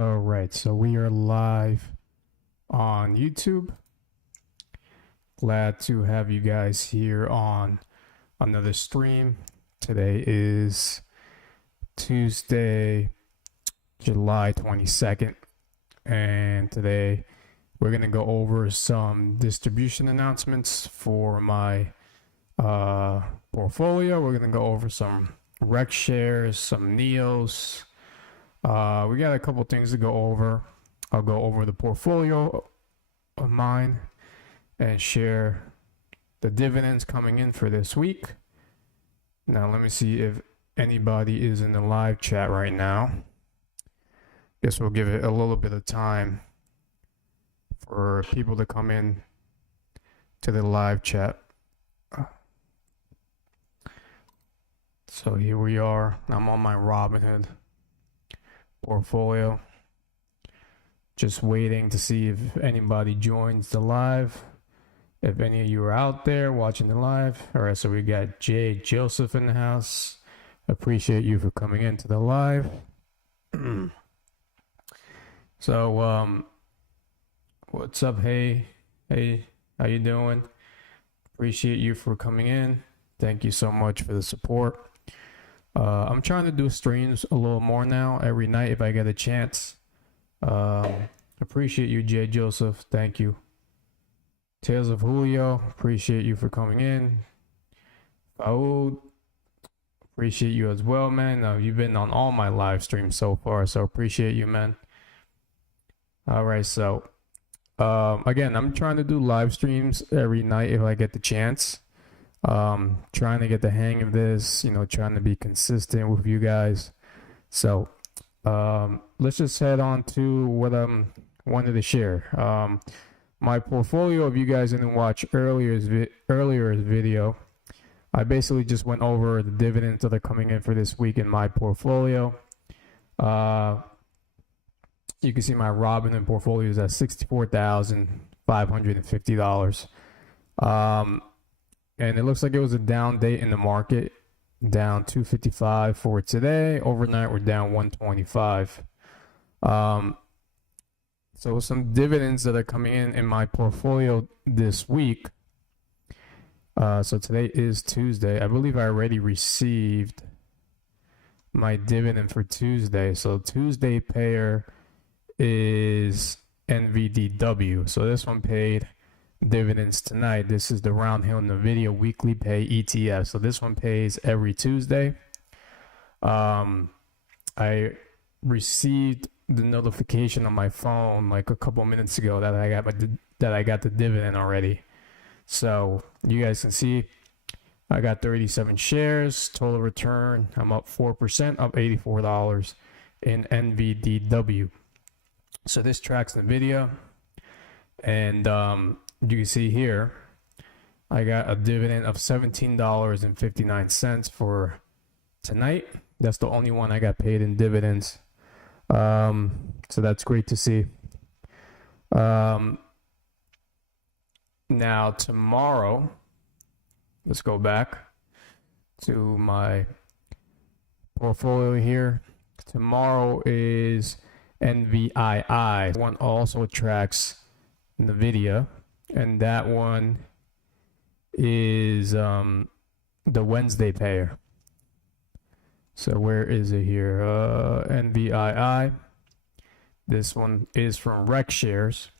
All right, so we are live on YouTube. Glad to have you guys here on another stream. Today is Tuesday, July 22nd, and today we're going to go over some distribution announcements for my portfolio. We're going to go over some rec shares, some NEOs. We got a couple things to go over. I'll go over the portfolio of mine and share the dividends coming in for this week. Now, let me see if anybody is in the live chat right now. Guess we'll give it a little bit of time for people to come in to the live chat. So here we are. I'm on my Robinhood portfolio. Just waiting to see if anybody joins the live. If any of you are out there watching the live. All right, so we got Jay Joseph in the house. Appreciate you for coming into the live. So, what's up? Hey, how you doing? Appreciate you for coming in. Thank you so much for the support. I'm trying to do streams a little more now, every night if I get a chance. Appreciate you, Jay Joseph. Thank you. Tales of Julio, appreciate you for coming in. Faoud, appreciate you as well, man. You've been on all my live streams so far, so appreciate you, man. All right, so again, I'm trying to do live streams every night if I get the chance. Trying to get the hang of this, trying to be consistent with you guys. So let's just head on to what I wanted to share. My portfolio, if you guys didn't watch earlier's video, I basically just went over the dividends that are coming in for this week in my portfolio. You can see my Robinhood portfolio is at $64,550. And it looks like it was a down day in the market, down 255 for today. Overnight, we're down 125. So some dividends that are coming in my portfolio this week. So today is Tuesday. I believe I already received my dividend for Tuesday. So Tuesday payer is NVDW. So this one paid dividends tonight. This is the Round Hill Nvidia weekly pay ETF. So this one pays every Tuesday. I received the notification on my phone like a couple minutes ago that I got the dividend already. So you guys can see I got 37 shares, total return. I'm up 4%, up $84 in NVDW. So this tracks Nvidia, and you can see here I got a dividend of $17.59 for tonight. That's the only one I got paid in dividends. So that's great to see. Now tomorrow, let's go back to my portfolio here. Tomorrow is NVII. One also tracks Nvidia, and that one is the Wednesday payer. So where is it here? NVII. This one is from Rec Shares.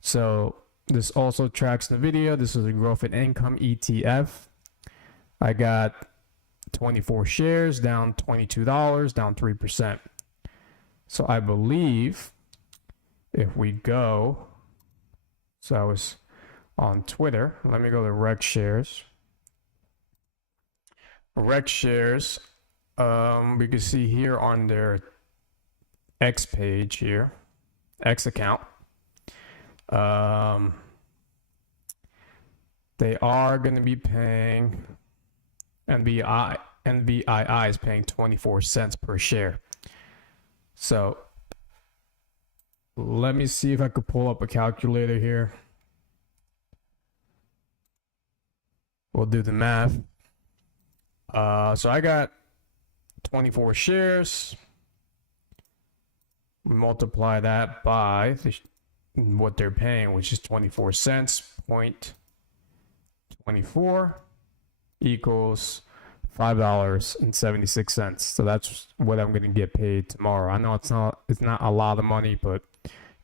So this also tracks Nvidia. This is a growth and income ETF. I got 24 shares, down $22, down 3%. So I believe if we go, so I was on Twitter. Let me go to Rec Shares. Rec Shares. We can see here on their X page here, X account. They are going to be paying NVII is paying 24 cents per share. So let me see if I could pull up a calculator here. We'll do the math. So I got 24 shares multiply that by what they're paying, which is 24 cents, 0.24 equals $5.76. So that's what I'm going to get paid tomorrow. I know it's not a lot of money, but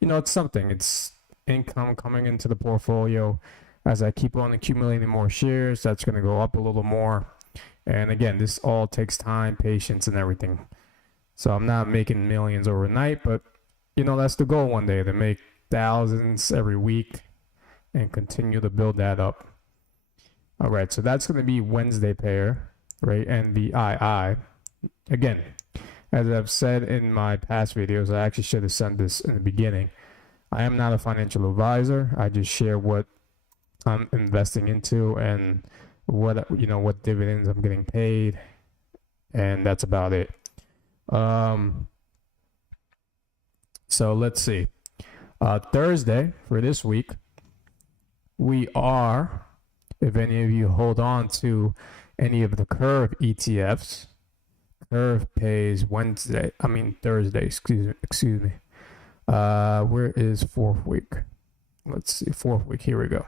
it's something. It's income coming into the portfolio. As I keep on accumulating more shares, that's going to go up a little more. And again, this all takes time, patience, and everything. So I'm not making millions overnight, but that's the goal one day, to make thousands every week and continue to build that up. All right, so that's going to be Wednesday pair, right? NVII. Again, as I've said in my past videos, I actually should have sent this in the beginning. I am not a financial advisor. I just share what I'm investing into and what dividends I'm getting paid, and that's about it. So let's see. Thursday for this week, we are, if any of you hold on to any of the Curve ETFs, Curve pays Thursday, excuse me. Where is fourth week? Let's see, fourth week, here we go.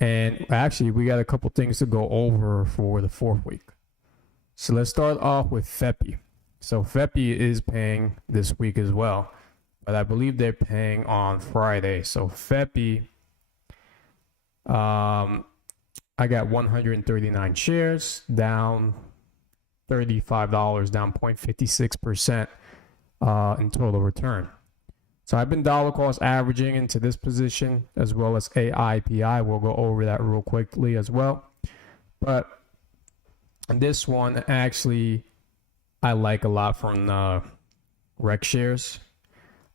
And actually, we got a couple things to go over for the fourth week. So let's start off with FEPI. So FEPI is paying this week as well, but I believe they're paying on Friday. So FEPI, I got 139 shares, down $35, down 0.56% in total return. So I've been dollar cost averaging into this position, as well as AIPI. We'll go over that real quickly as well. But this one, actually, I like a lot from the Rec Shares.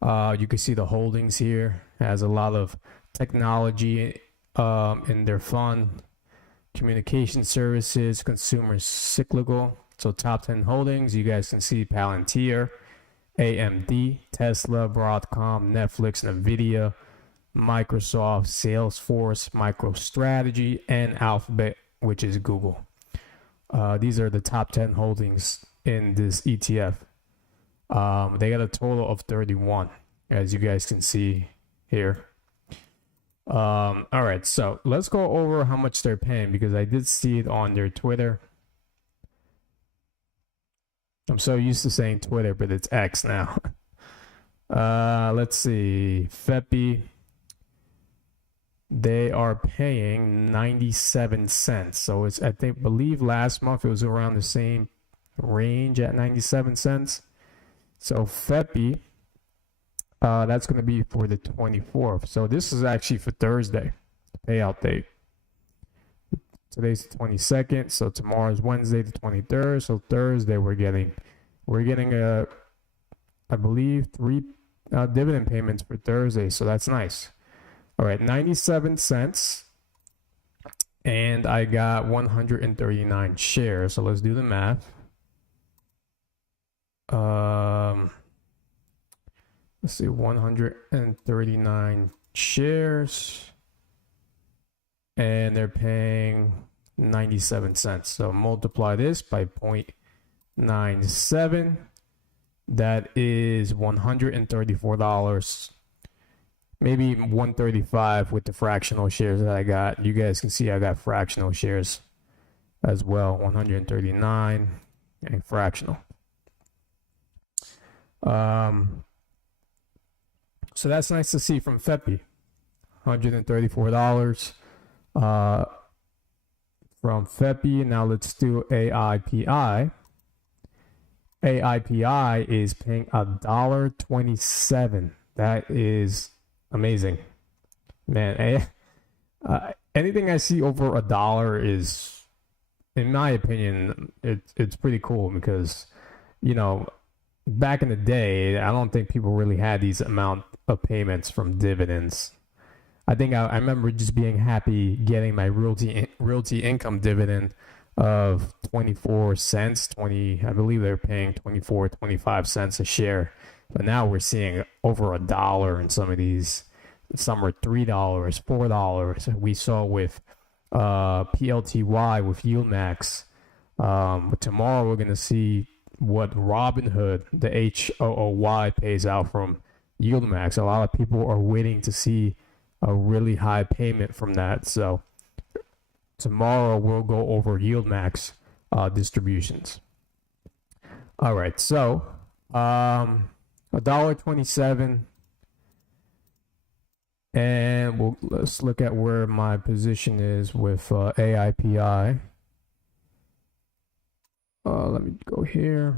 You can see the holdings here. It has a lot of technology in their fund. Communication services, consumer cyclical. So top 10 holdings, you guys can see Palantir, AMD, Tesla, Broadcom, Netflix, Nvidia, Microsoft, Salesforce, MicroStrategy, and Alphabet, which is Google. These are the top 10 holdings in this ETF. They got a total of 31, as you guys can see here. All right, so let's go over how much they're paying, because I did see it on their Twitter. I'm so used to saying Twitter, but it's X now. Let's see. FEPI, they are paying 97 cents. So it's, believe last month it was around the same range at 97 cents. So FEPI, that's going to be for the 24th. So this is actually for Thursday, payout date. Today's the 22nd, so tomorrow's Wednesday, the 23rd. So Thursday we're getting I believe 3 dividend payments for Thursday. So that's nice. All right, 97 cents, and I got 139 shares. So let's do the math. Let's see, 139 shares. And they're paying 97 cents. So multiply this by 0.97. That is $134. Maybe 135 with the fractional shares that I got. You guys can see I got fractional shares as well. 139 and fractional. So that's nice to see from FEPI. $134. From FEPI. Now let's do AIPI. AIPI is paying $1.27. That is amazing, man. Anything I see over $1 is, in my opinion, it's pretty cool, because back in the day, I don't think people really had these amount of payments from dividends. I think I remember just being happy getting my realty income dividend of 24 cents. I believe they're paying 24, 25 cents a share. But now we're seeing over $1 in some of these. Some are $3, $4. We saw with PLTY with YieldMax. But tomorrow we're going to see what Robinhood, the HOOY, pays out from YieldMax. A lot of people are waiting to see a really high payment from that. So tomorrow we'll go over YieldMax distributions. All right, so $1.27, and let's look at where my position is with AIPI. Let me go here.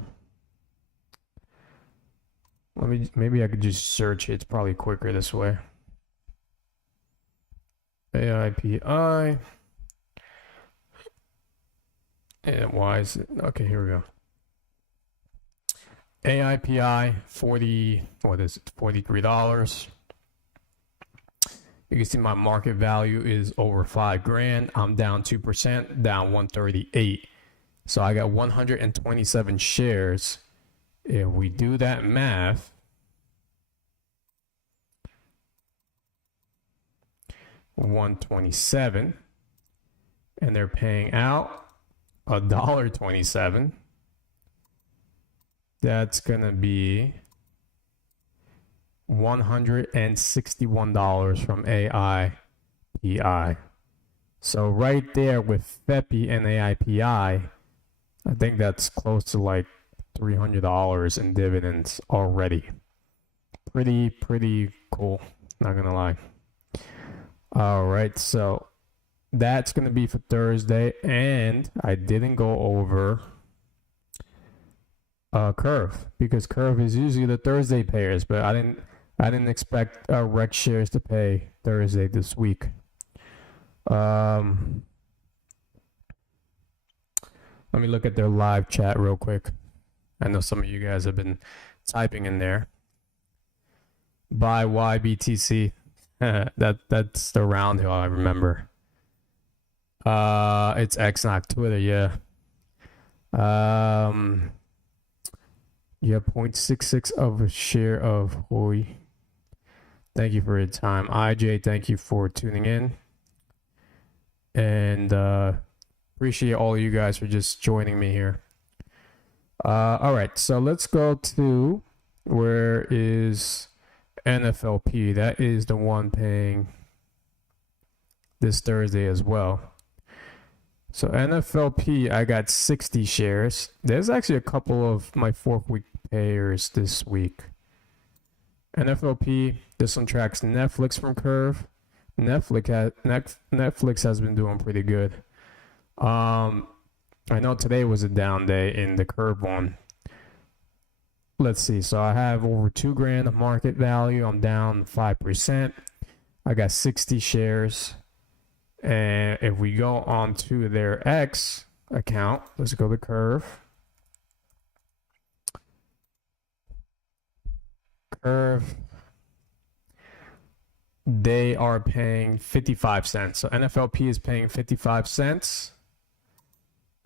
Maybe I could just search it. It's probably quicker this way. AIPI. And why is it? Okay, here we go. AIPI, $43. You can see my market value is over $5,000. I'm down 2%, down 138. So I got 127 shares. If we do that math, $127, and they're paying out $1.27. That's gonna be $161 from AIPI. So right there with FEPI and AIPI, I think that's close to like $300 in dividends already. Pretty cool, not gonna lie. All right, so that's gonna be for Thursday, and I didn't go over Curve, because Curve is usually the Thursday payers, but I didn't expect Rec shares to pay Thursday this week. Let me look at their live chat real quick. I know some of you guys have been typing in there. Buy YBTC. That's the round hill, I remember. It's XNOC Twitter, yeah. You have 0.66 of a share of HOI. Thank you for your time. IJ, thank you for tuning in. And appreciate all of you guys for just joining me here. All right, so let's go to where is NFLP. That is the one paying this Thursday as well. So NFLP, I got 60 shares. There's actually a couple of my 4th-week payers this week. NFLP, this one tracks Netflix from Curve. Netflix has been doing pretty good. I know today was a down day in the Curve one. Let's see. So I have over $2,000 of market value. I'm down 5%. I got 60 shares. And if we go on to their X account, let's go to Curve. Curve, they are paying 55 cents. So NFLP is paying 55 cents.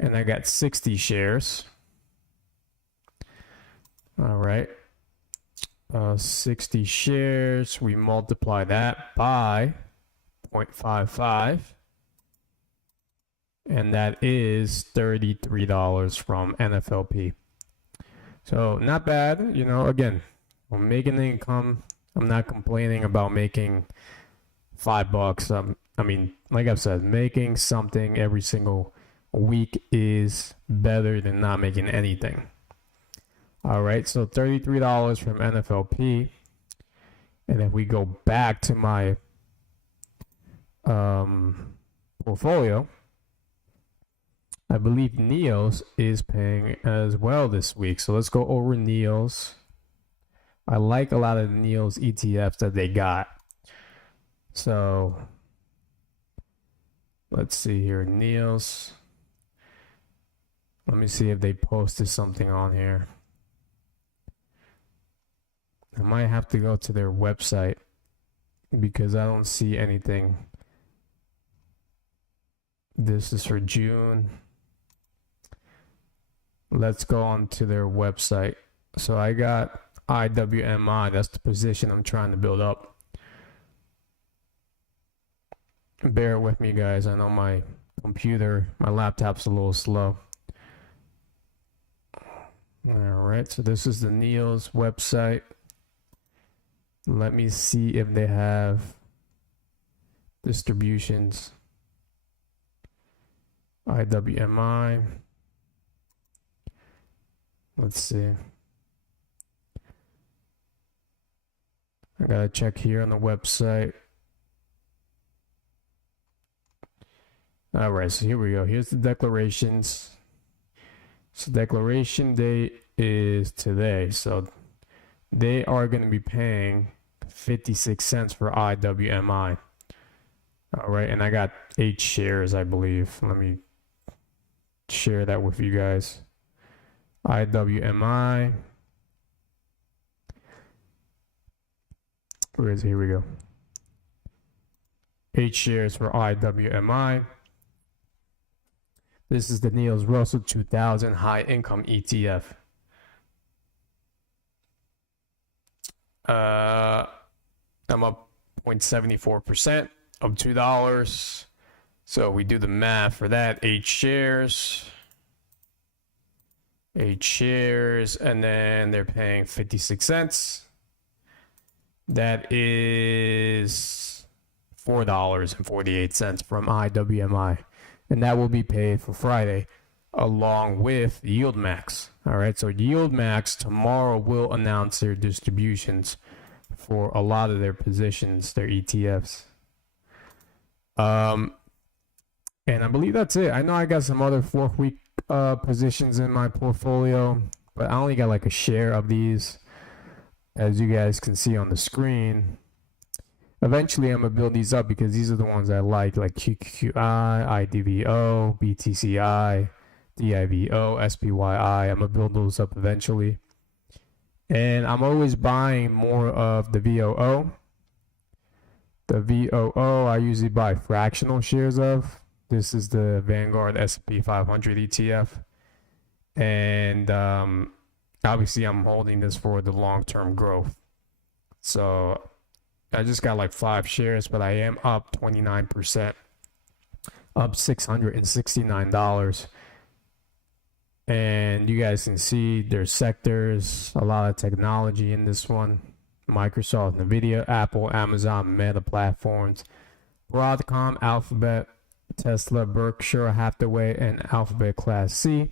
And I got 60 shares. All right. 60 shares. We multiply that by 0.55, and that is $33 from NFLP. So not bad, you know. Again, I'm making income. I'm not complaining about making $5. I mean, like I've said, making something every single week is better than not making anything. All right, so $33 from NFLP, and if we go back to my portfolio, I believe Neos is paying as well this week. So let's go over Neos. I like a lot of the Neos ETFs that they got. So let's see here, Neos. Let me see if they posted something on here. I might have to go to their website because I don't see anything. This is for June. Let's go on to their website. So I got IWMI. That's the position I'm trying to build up. Bear with me, guys. I know my laptop's a little slow. All right, so this is the NEO's website. Let me see if they have distributions. IWMI. Let's see. I gotta check here on the website. All right, so here we go. Here's the declarations. So declaration date is today. So they are going to be paying 56 cents for IWMI. All right, and I got 8 shares, I believe. Let me share that with you guys. IWMI. Where is it? Here we go. 8 shares for IWMI. This is the NEO's Russell 2000 High Income ETF. I'm up 0.74% of $2. So we do the math for that. 8 shares. 8 shares, and then they're paying 56 cents. That is $4.48 from IWMI. And that will be paid for Friday along with Yield Max. All right, so Yield Max tomorrow will announce their distributions for a lot of their positions, their ETFs. And I believe that's it. I know I got some other 4th-week positions in my portfolio, but I only got like a share of these, as you guys can see on the screen. Eventually, I'm going to build these up because these are the ones I like QQQI, IDVO, BTCI, DIVO, SPYI. I'm going to build those up eventually. And I'm always buying more of the VOO. The VOO, I usually buy fractional shares of. This is the Vanguard S&P 500 ETF. And obviously, I'm holding this for the long-term growth. So I just got like 5 shares, but I am up 29%, up $669. And you guys can see there's sectors, a lot of technology in this one. Microsoft, Nvidia, Apple, Amazon, Meta platforms, Broadcom, Alphabet, Tesla, Berkshire Hathaway, and Alphabet Class C.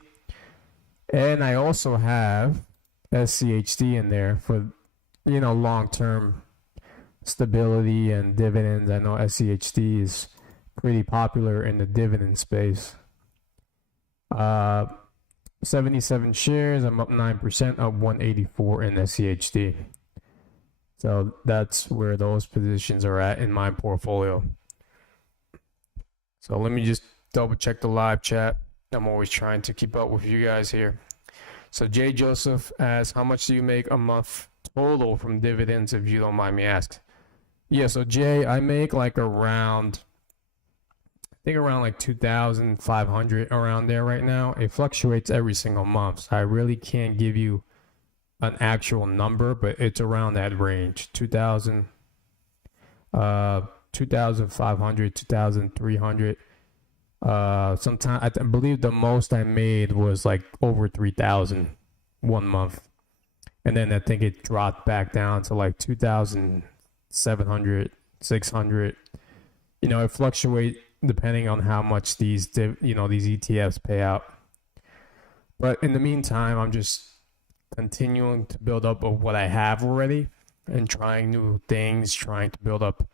And I also have SCHD in there for, long-term stability and dividends. I know SCHD is pretty popular in the dividend space. 77 shares. I'm up 9%, up 184 in SCHD. So that's where those positions are at in my portfolio. So let me just double check the live chat. I'm always trying to keep up with you guys here. So Jay Joseph asks, how much do you make a month total from dividends, if you don't mind me asking? Yeah, so Jay, I make like around, I think around like 2,500 around there right now. It fluctuates every single month, so I really can't give you an actual number, but it's around that range. 2,000, 2,500, 2,300. Sometimes I believe the most I made was like over 3,000 one month, and then I think it dropped back down to like 2,700, 600. It fluctuates depending on how much these ETFs pay out. But in the meantime, I'm just continuing to build up of what I have already and trying new things, trying to build up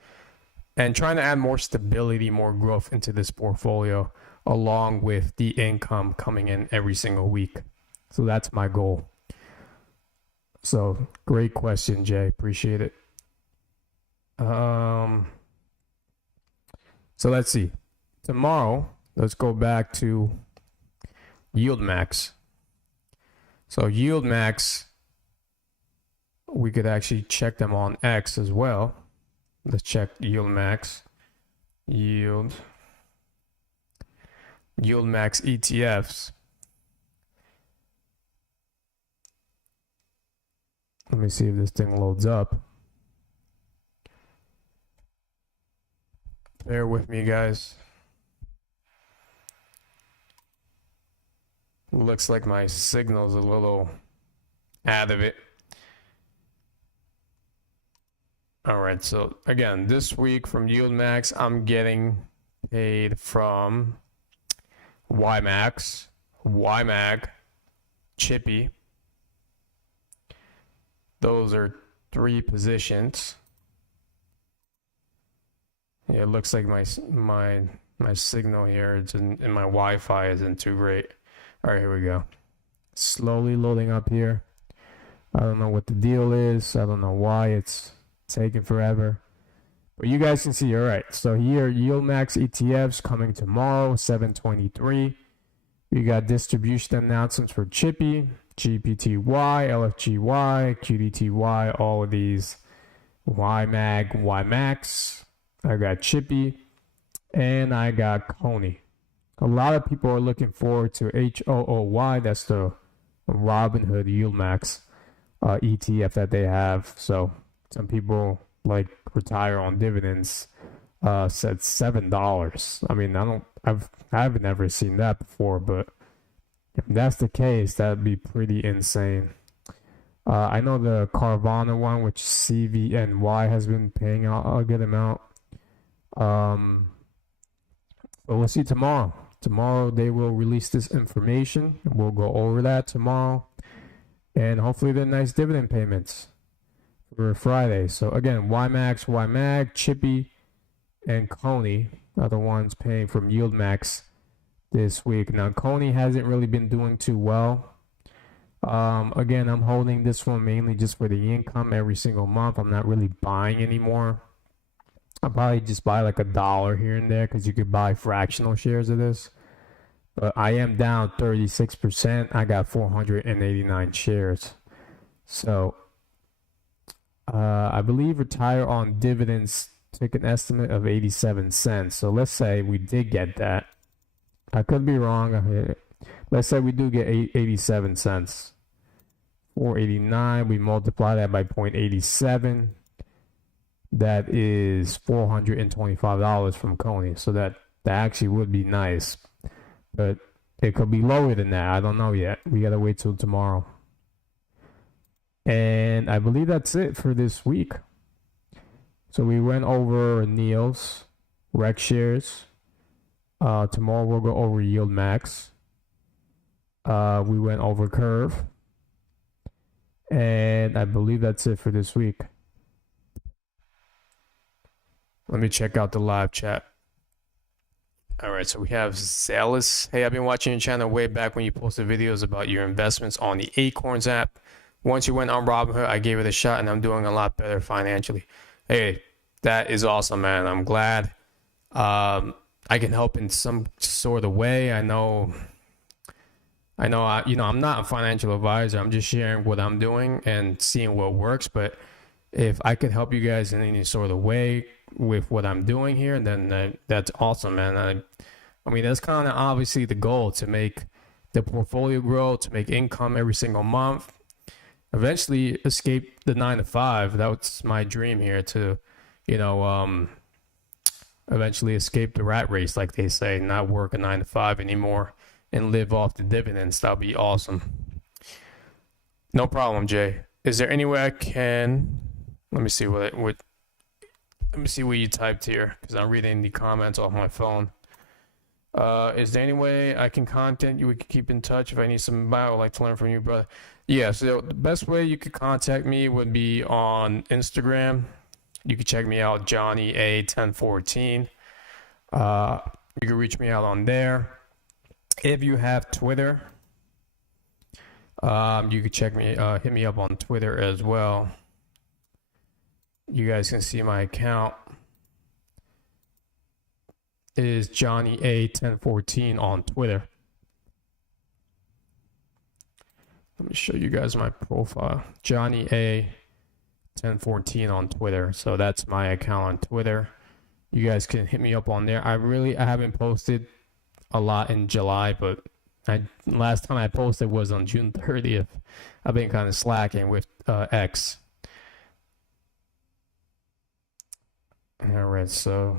and trying to add more stability, more growth into this portfolio, along with the income coming in every single week. So that's my goal. So great question, Jay. Appreciate it. So let's see. Tomorrow, let's go back to Yield Max. So Yield Max, we could actually check them on X as well. Let's check Yield Max. Yield Max ETFs. Let me see if this thing loads up. Bear with me, guys. Looks like my signal's a little out of it. All right, so again, this week from YieldMax, I'm getting paid from YMAX, YMAG, Chippy. Those are 3 positions. Yeah, it looks like my signal here and my Wi-Fi isn't too great. All right, here we go. Slowly loading up here. I don't know what the deal is. I don't know why it's taking forever. But you guys can see, all right. So here, YieldMax ETFs coming tomorrow, 7/23. We got distribution announcements for Chippy, GPTY, LFGY, QDTY, all of these. YMAG, YMAX. I got Chippy, and I got Coney. A lot of people are looking forward to HOOY. That's the Robinhood YieldMax ETF that they have. So some people like retire on dividends. Said $7. I mean, I've never seen that before, but if that's the case, that'd be pretty insane. I know the Carvana one, which CVNY has been paying out a good amount. But we'll see tomorrow. Tomorrow they will release this information. We'll go over that tomorrow, and hopefully they're nice dividend payments for Friday. So again, YMAX, YMAG, Chippy, and Coney are the ones paying from YieldMax this week. Now Coney hasn't really been doing too well. Again, I'm holding this one mainly just for the income every single month. I'm not really buying anymore. I'll probably just buy like $1 here and there because you could buy fractional shares of this. But I am down 36%. I got 489 shares. So I believe retire on dividends took an estimate of 87 cents. So let's say we did get that. I could be wrong. Let's say we do get 87 cents. 489, we multiply that by 0.87. That is $425 from Coney. So that actually would be nice. But it could be lower than that. I don't know yet. We got to wait till tomorrow. And I believe that's it for this week. So we went over Neil's rec shares. Tomorrow we'll go over YieldMax. We went over Curve. And I believe that's it for this week. Let me check out the live chat. All right, so we have Zealous. Hey, I've been watching your channel way back when you posted videos about your investments on the Acorns app. Once you went on Robinhood, I gave it a shot and I'm doing a lot better financially. Hey, that is awesome, man. I'm glad I can help in some sort of way. I'm not a financial advisor. I'm just sharing what I'm doing and seeing what works. But if I could help you guys in any sort of way with what I'm doing here, then that's awesome, man. I mean, that's kind of obviously the goal, to make the portfolio grow, to make income every single month. Eventually escape the 9 to 5. That's my dream here, to, eventually escape the rat race, like they say, not work a 9 to 5 anymore and live off the dividends. That'll be awesome. No problem, Jay. Is there any way I can, let me see what you typed here, because I'm reading the comments off my phone. Is there any way I can contact you? We can keep in touch if I need some advice. I would like to learn from you, brother. Yeah, so the best way you could contact me would be on Instagram. You can check me out, Johnny A1014. You can reach me out on there. If you have Twitter, you can hit me up on Twitter as well. You guys can see my account is Johnny A1014 on Twitter. Let me show you guys my profile. Johnny A1014 on Twitter. So that's my account on Twitter. You guys can hit me up on there. I haven't posted a lot in July, but last time I posted was on June 30th. I've been kind of slacking with X. All right, so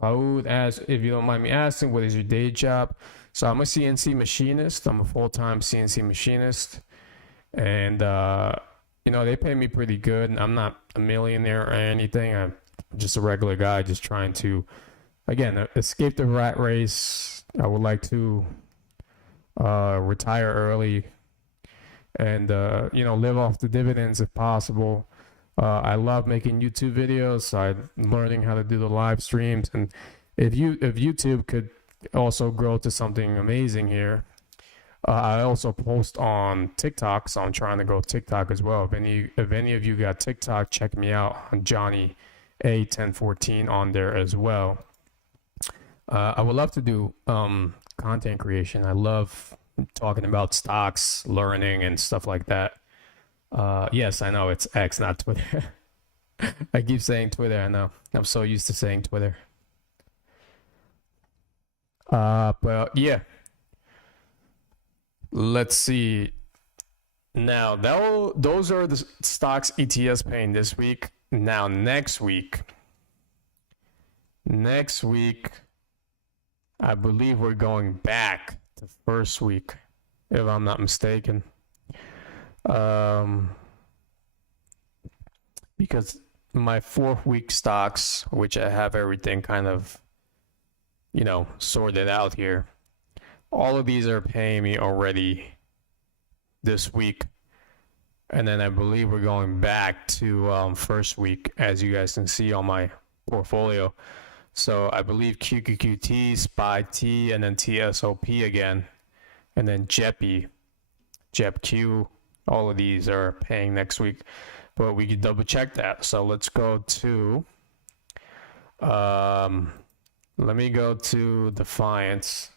Faoud asks, if you don't mind me asking, what is your day job? So I'm a CNC machinist. I'm a full-time CNC machinist. and they pay me pretty good. I'm not a millionaire or anything. I'm just a regular guy, just trying to, again, escape the rat race. I would like to retire early and live off the dividends if possible. I love making YouTube videos. So I'm learning how to do the live streams, and if YouTube could also grow to something amazing here. I also post on TikTok, so I'm trying to go TikTok as well. If any of you got TikTok, check me out on Johnny A1014 on there as well. I would love to do content creation. I love talking about stocks, learning, and stuff like that. Yes, I know it's X, not Twitter. I keep saying Twitter. I know. I'm so used to saying Twitter. But yeah. Let's see. Now, those are the stocks ETS paying this week. Now, next week, I believe we're going back to first week, if I'm not mistaken. Because my 4th week stocks, which I have everything kind of, sorted out here. All of these are paying me already this week. And then I believe we're going back to first week, as you guys can see on my portfolio. So I believe QQQT, SPY-T, and then TSOP again. And then JEPQ, all of these are paying next week. But we can double check that. So let's go to, let me go to Defiance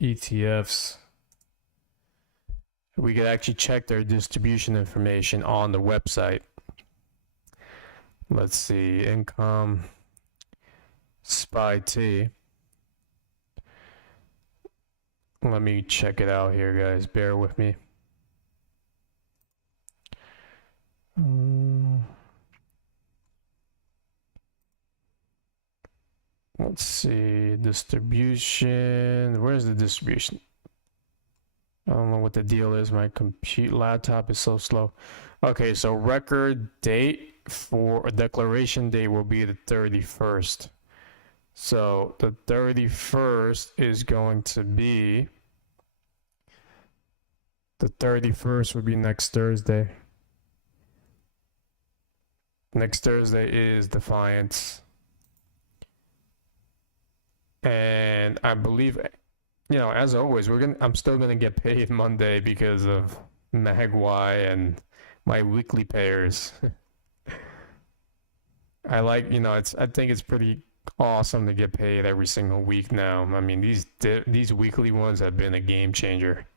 ETFs. We could actually check their distribution information on the website. Let's see, income, SPY-T. Let me check it out here, guys. Bear with me. Let's see, distribution. Where's the distribution? I don't know what the deal is. My laptop is so slow. Okay, so record date for a declaration date will be the 31st. So the 31st is going to be, the 31st would be next Thursday. Next Thursday is Defiance. And I believe, as always, I'm still gonna get paid Monday because of MagY and my weekly payers. I think it's pretty awesome to get paid every single week now. I mean, these weekly ones have been a game changer.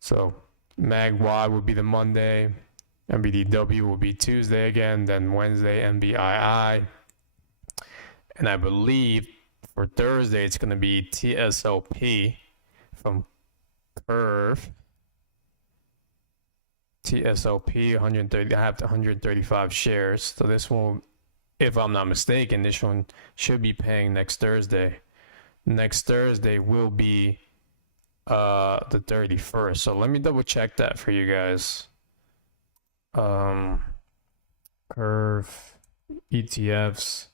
So MagY would be the Monday, MBDW will be Tuesday again, then Wednesday NBII, and I believe for Thursday it's going to be TSOP from Curve. TSOP 130. I have 135 shares. So this one, if I'm not mistaken, this one should be paying next Thursday. Next Thursday will be the 31st. So let me double check that for you guys. Curve ETFs.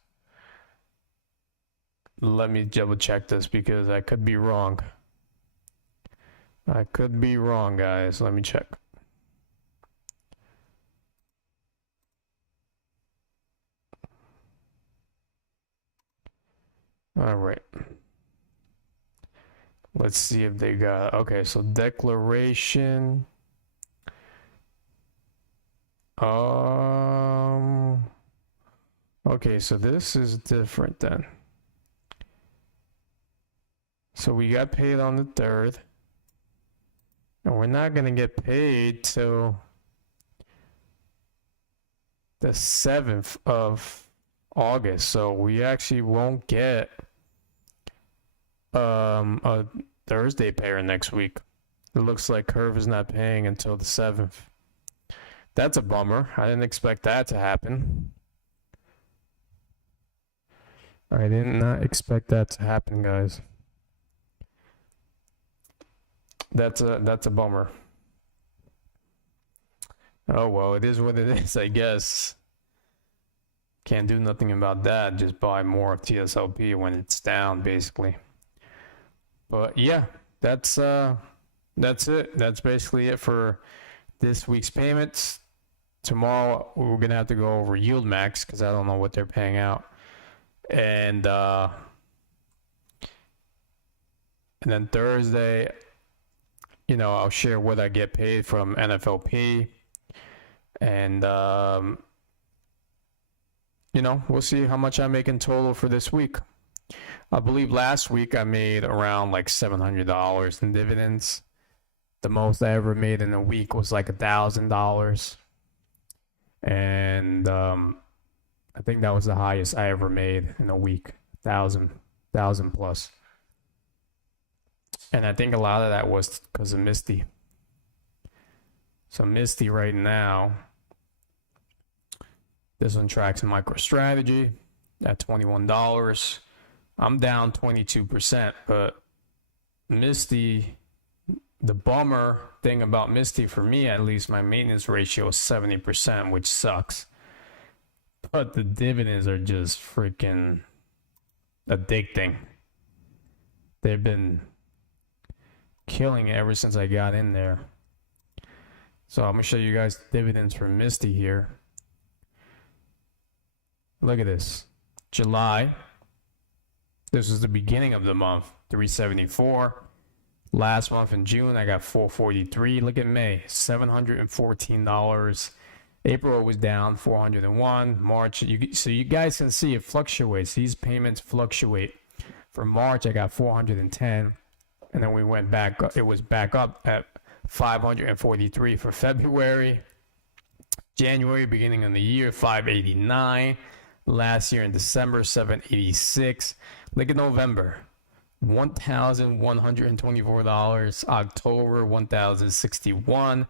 Let me double check this because I could be wrong. I could be wrong, guys. Let me check. All right. Let's see if they got, okay, so declaration. Okay, so this is different then. So we got paid on the 3rd, and we're not gonna get paid till the 7th of August. So we actually won't get a Thursday payer next week. It looks like Curve is not paying until the 7th. That's a bummer. I didn't expect that to happen. I did not expect that to happen, guys. That's a bummer. Oh well, it is what it is, I guess. Can't do nothing about that. Just buy more of TSLP when it's down, basically. But yeah, that's it. That's basically it for this week's payments. Tomorrow we're gonna have to go over Yield Max because I don't know what they're paying out, and then Thursday, I'll share what I get paid from NFLP, and we'll see how much I make in total for this week. I believe last week I made around like $700 in dividends. The most I ever made in a week was like $1,000. And I think that was the highest I ever made in a week, 1,000 plus. And I think a lot of that was because of Misty. So Misty right now, this one tracks MicroStrategy at $21. I'm down 22%, but Misty, the bummer thing about Misty for me, at least, my maintenance ratio is 70%, which sucks. But the dividends are just freaking addicting. They've been killing it ever since I got in there. So I'm going to show you guys dividends for Misty here. Look at this. July. This is the beginning of the month, 374. Last month in June, I got 443. Look at May, $714. April was down 401. March, so you guys can see it fluctuates. These payments fluctuate. For March, I got 410, and then we went back. It was back up at 543 for February. January, beginning of the year, 589. Last year in December, 786. Look at November, $1,124. October, $1,061.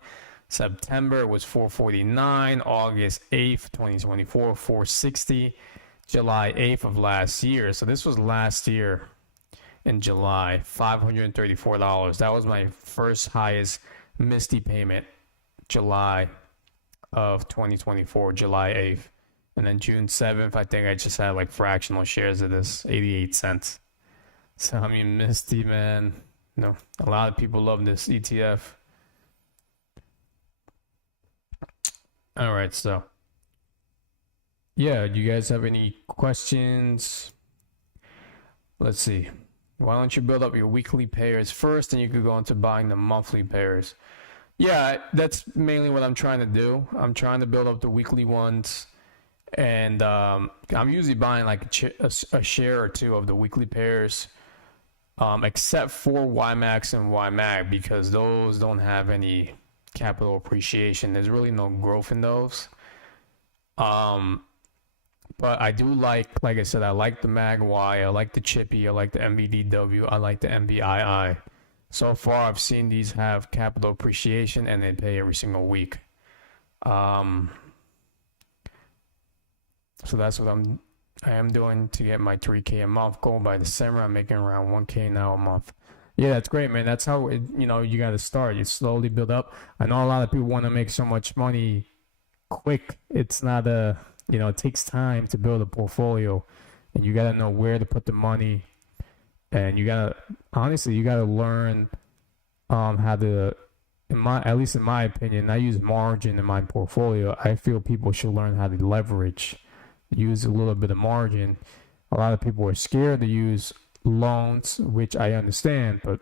September was $449. August 8th, 2024, $460. July 8th of last year. So this was last year in July, $534. That was my first highest Misty payment, July of 2024, July 8th. And then June 7th, I think I just had like fractional shares of this, 88 cents. So, I mean, Misty, man, a lot of people love this ETF. All right, so, yeah, do you guys have any questions? Let's see. Why don't you build up your weekly pairs first, and you could go into buying the monthly pairs. Yeah, that's mainly what I'm trying to do. I'm trying to build up the weekly ones. And I'm usually buying like a share or two of the weekly pairs, except for YMAX and YMAG, because those don't have any capital appreciation. There's really no growth in those. But I do like I said, I like the MAGY, I like the Chippy, I like the MVDW, I like the MBII. So far, I've seen these have capital appreciation and they pay every single week. So that's what I am doing to get my 3K a month goal by December. I'm making around 1K now a month. Yeah, that's great, man. That's how you got to start. You slowly build up. I know a lot of people want to make so much money quick. It's not it takes time to build a portfolio, and you got to know where to put the money, and you got to learn how to, at least in my opinion, I use margin in my portfolio. I feel people should learn how to leverage. Use a little bit of margin. A lot of people are scared to use loans, which I understand, but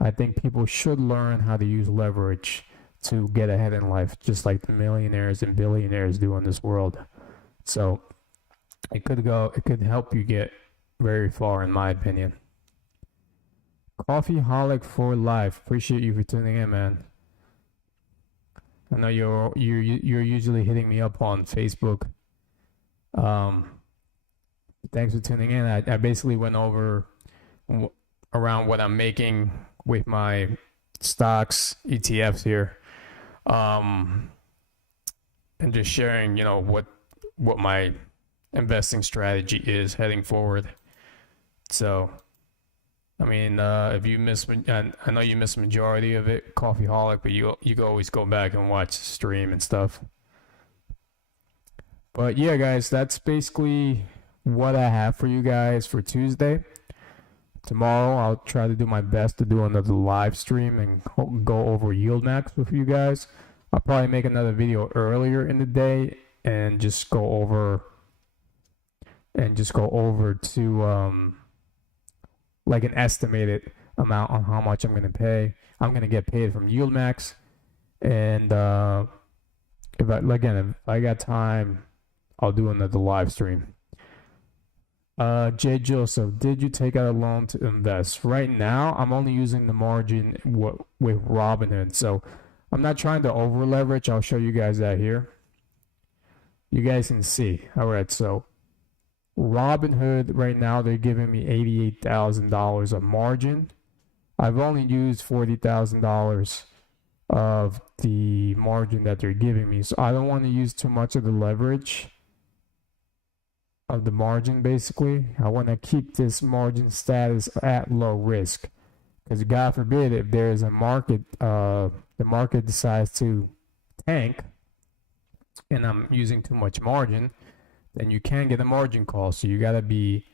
I think people should learn how to use leverage to get ahead in life, just like the millionaires and billionaires do in this world. So it could help you get very far, in my opinion. Coffeeholic for life. Appreciate you for tuning in, man. I know you're usually hitting me up on Facebook. Thanks for tuning in. I basically went over around what I'm making with my stocks, ETFs here, and just sharing, what my investing strategy is heading forward. So I mean, if you miss, I know you missed the majority of it, Coffeeholic, but you can always go back and watch the stream and stuff. But yeah, guys, that's basically what I have for you guys for Tuesday. Tomorrow, I'll try to do my best to do another live stream and go over yield max with you guys. I'll probably make another video earlier in the day and just go over to like an estimated amount on how much I'm gonna pay. I'm gonna get paid from yield max, and if I got time, I'll do another live stream. J. Joseph, did you take out a loan to invest? Right now, I'm only using the margin with Robinhood, so I'm not trying to over leverage. I'll show you guys that here. You guys can see. All right, so Robinhood right now, they're giving me $88,000 of margin. I've only used $40,000 of the margin that they're giving me, so I don't want to use too much of the leverage of the margin. Basically, I want to keep this margin status at low risk, because God forbid if there's a market, the market decides to tank and I'm using too much margin, then you can get a margin call. So you got to be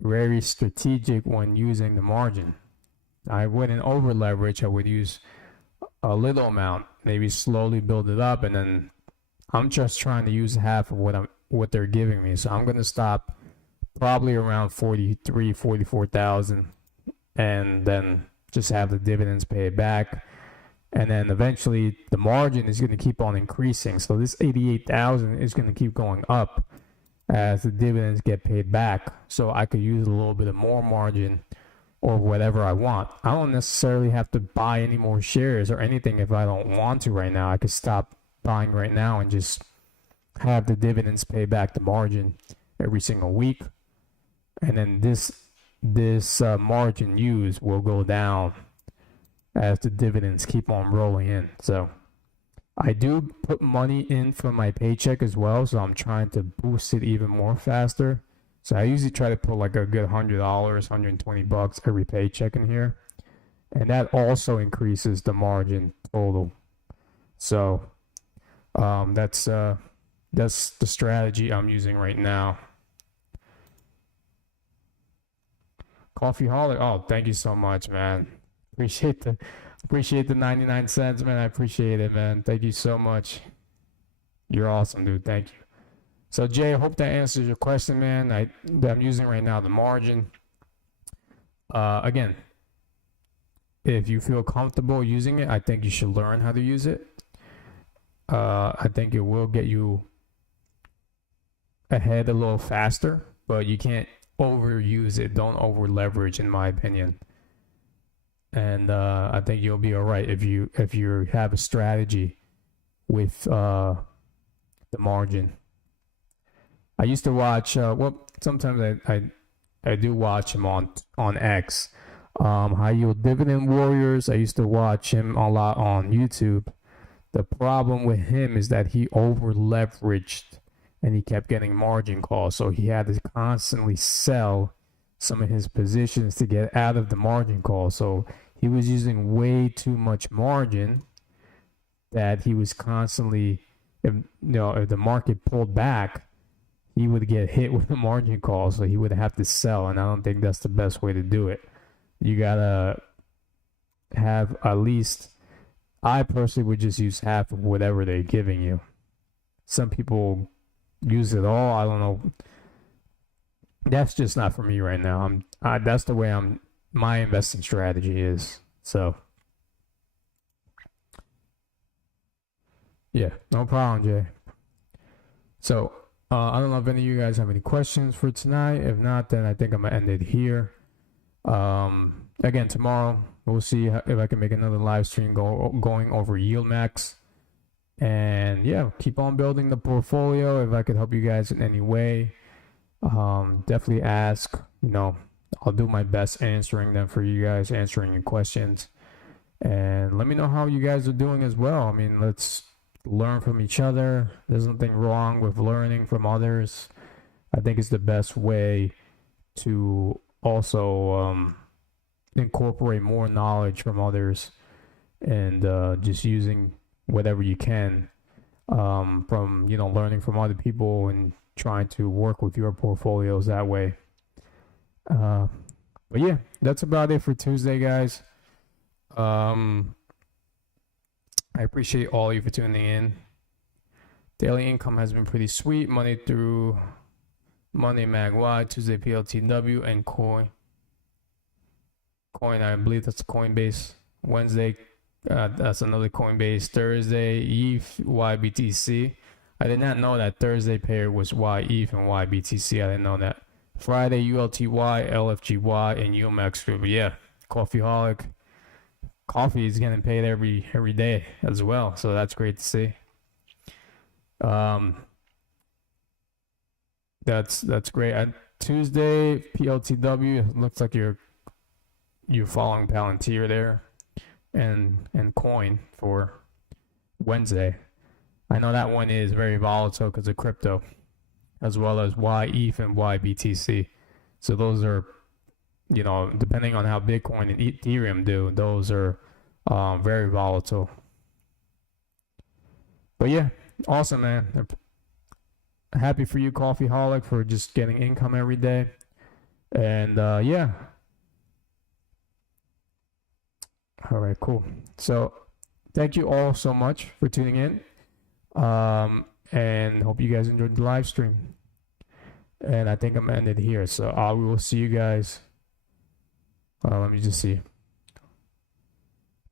very strategic when using the margin. I wouldn't over leverage. I would use a little amount, maybe slowly build it up, and then I'm just trying to use half of what they're giving me. So I'm going to stop probably around 44,000, and then just have the dividends paid back. And then eventually the margin is going to keep on increasing. So this 88,000 is going to keep going up as the dividends get paid back. So I could use a little bit of more margin or whatever I want. I don't necessarily have to buy any more shares or anything if I don't want to right now. I could stop buying right now and just have the dividends pay back the margin every single week. And then this margin used will go down as the dividends keep on rolling in. So I do put money in from my paycheck as well, so I'm trying to boost it even more faster. So I usually try to put like a good $100, $120 every paycheck in here, and that also increases the margin total. So that's the strategy I'm using right now. Coffeeholic, oh, thank you so much, man. Appreciate the 99 cents, man. I appreciate it, man. Thank you so much. You're awesome, dude. Thank you. So Jay, I hope that answers your question, man. That I'm using right now the margin. Again, if you feel comfortable using it, I think you should learn how to use it. I think it will get you ahead a little faster, but you can't overuse it. Don't over leverage, in my opinion. And I think you'll be all right if you have a strategy with the margin. I used to watch sometimes I do watch him on X, High Yield Dividend Warriors. I used to watch him a lot on YouTube. The problem with him is that he over leveraged and he kept getting margin calls, so he had to constantly sell some of his positions to get out of the margin call. So he was using way too much margin that he was constantly, if the market pulled back, he would get hit with a margin call, so he would have to sell, and I don't think that's the best way to do it. You gotta have at least, I personally would just use half of whatever they're giving you. Some people use it all. I don't know. That's just not for me right now. That's the way my investing strategy is. So yeah, no problem, Jay. So I don't know if any of you guys have any questions for tonight. If not, then I think I'm gonna end it here. Again, tomorrow we'll see if I can make another live stream going over yield max. And yeah, keep on building the portfolio. If I could help you guys in any way, definitely ask. I'll do my best answering them for you guys, answering your questions. And let me know how you guys are doing as well. I mean, let's learn from each other. There's nothing wrong with learning from others. I think it's the best way to also incorporate more knowledge from others and just using whatever you can from learning from other people and trying to work with your portfolios that way. But yeah, that's about it for Tuesday, guys. I appreciate all of you for tuning in. Daily income has been pretty sweet. Monday through Monday MagY, Tuesday PLTW, and Coin. I believe that's Coinbase. Wednesday, that's another Coinbase. Thursday, ETH, YBTC. I did not know that Thursday pair was YETH and YBTC. I didn't know that. Friday, ULTY, LFGY, and UMX Group. Yeah, Coffeeholic. Coffee is getting paid every day as well, so that's great to see. That's great. Tuesday, PLTW. Looks like you're following Palantir there, and Coin for Wednesday. I know that one is very volatile because of crypto, as well as YETH and YBTC. So those are, depending on how Bitcoin and Ethereum do, those are very volatile. But yeah, awesome, man. Happy for you, Coffeeholic, for just getting income every day. And yeah. All right, cool. So thank you all so much for tuning in. And hope you guys enjoyed the live stream. And I think I'm ended here. So I will see you guys. Let me just see.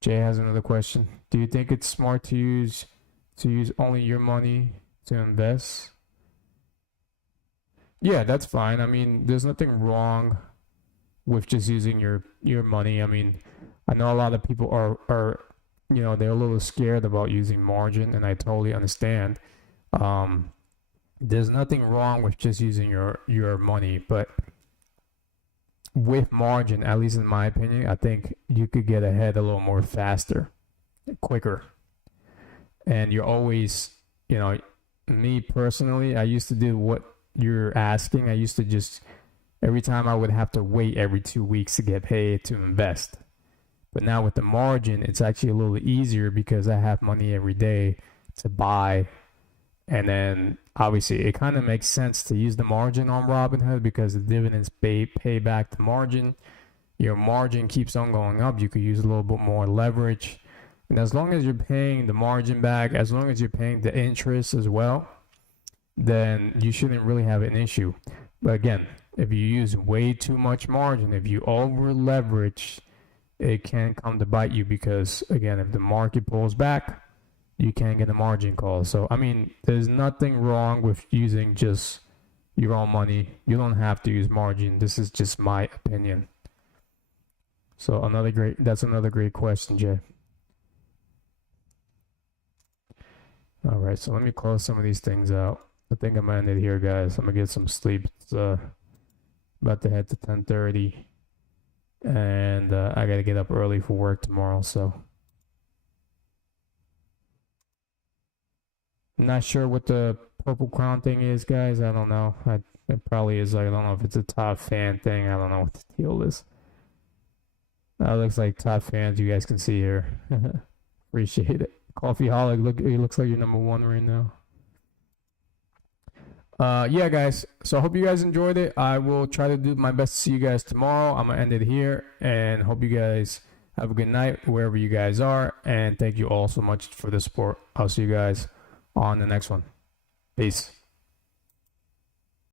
Jay has another question. Do you think it's smart to use only your money to invest? Yeah, that's fine. I mean, there's nothing wrong with just using your money. I mean, I know a lot of people are they're a little scared about using margin, and I totally understand. There's nothing wrong with just using your money, but with margin, at least in my opinion, I think you could get ahead a little more faster, quicker. And you're always, me personally, I used to do what you're asking. I used to just, every time I would have to wait every 2 weeks to get paid to invest. But now with the margin, it's actually a little easier because I have money every day to buy. And then obviously it kind of makes sense to use the margin on Robinhood because the dividends pay back the margin. Your margin keeps on going up. You could use a little bit more leverage. And as long as you're paying the margin back, as long as you're paying the interest as well, then you shouldn't really have an issue. But again, if you use way too much margin, if you over leverage, it can come to bite you because, again, if the market pulls back, you can't get a margin call. So, I mean, there's nothing wrong with using just your own money. You don't have to use margin. This is just my opinion. So that's another great question, Jay. All right, so let me close some of these things out. I think I'm gonna end it here, guys. I'm gonna get some sleep. It's about to head to 10:30. And I gotta get up early for work tomorrow, so I'm not sure what the purple crown thing is, guys. I don't know. It probably is like, I don't know if it's a top fan thing. I don't know what the deal is. That looks like top fans. You guys can see here. Appreciate it. Coffeeholic, look, he looks like you're #1 right now. Yeah, guys. So I hope you guys enjoyed it. I will try to do my best to see you guys tomorrow. I'm gonna end it here, and hope you guys have a good night wherever you guys are. And thank you all so much for the support. I'll see you guys on the next one. Peace.